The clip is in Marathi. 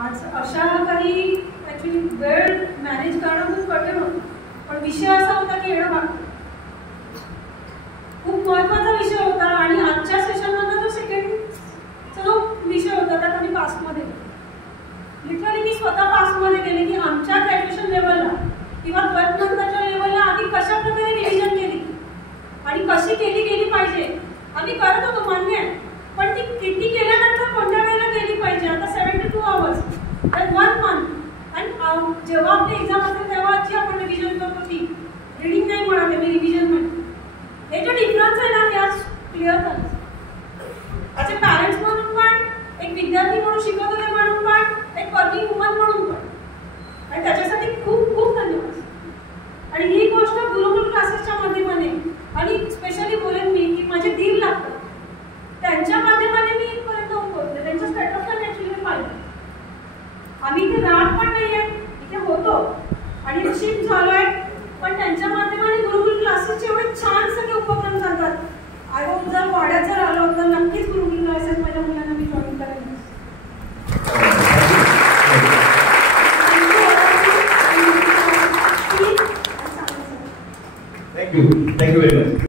आज अशा काही ॲक्च्युली वेळ मॅनेज करणं खूप कठीण होतं, पण विषय असा होता की येणं भाग खूप महत्त्वाचा विषय होता. आणि आजच्या सेशनमधला जो सेकंडचा जो विषय होता त्यात आम्ही पासमध्ये लिटरली मी स्वतः पासमध्ये गेले की आमच्या ग्रॅज्युएशन लेवलला किंवा 12th नंतरच्या लेवलला आम्ही कशा प्रकारे रिव्हिजन केली आणि कशी केली गेली पाहिजे. आम्ही करत होतो मान्य आहे, पण ती किती केल्यानंतर कोणत्या वेळेला केली पाहिजे. आता 72 आवर्स दॅट 1 मंथ. आणि जेव्हा आपली एक्झाम असेल तेव्हा जी आपण रिव्हिजन करतो ती रिडिंग नाही म्हणते मी रिव्हिजन म्हणते. हे जो डिफरन्स आहे ना ते आज क्लिअर झालं. त्याचे पॅरेंट्स म्हणून पण, एक विद्यार्थी म्हणून शिकत होते म्हणून पण, एक वर्किंग वुमन म्हणून पण. आणि त्याच्यासाठी खूप खूप धन्यवाद. आणि ही गोष्ट गुरुकुल क्लासेसच्या माध्यमाने आणि स्पेशली बोलेन मी की माझे दीर लागतात त्यांच्या माध्यमाने मी इथपर्यंत पोहोचले. त्यांच्या स्टेटसला ॲक्च्युली पाहिलं. आम्ही इथे राहत पण नाही आहे, इथे होतो आणि शिफ्ट झालोय, पण त्यांच्या माध्यमाने गुरुकुल क्लासेसचे एवढे छान सगळे उपक्रम चालतात. आय होप जर वाड्यात जर आलो तर नक्कीच गुरुकुल क्लासेस माझ्या मुलांना मी जॉईन करेन. Thank you very much.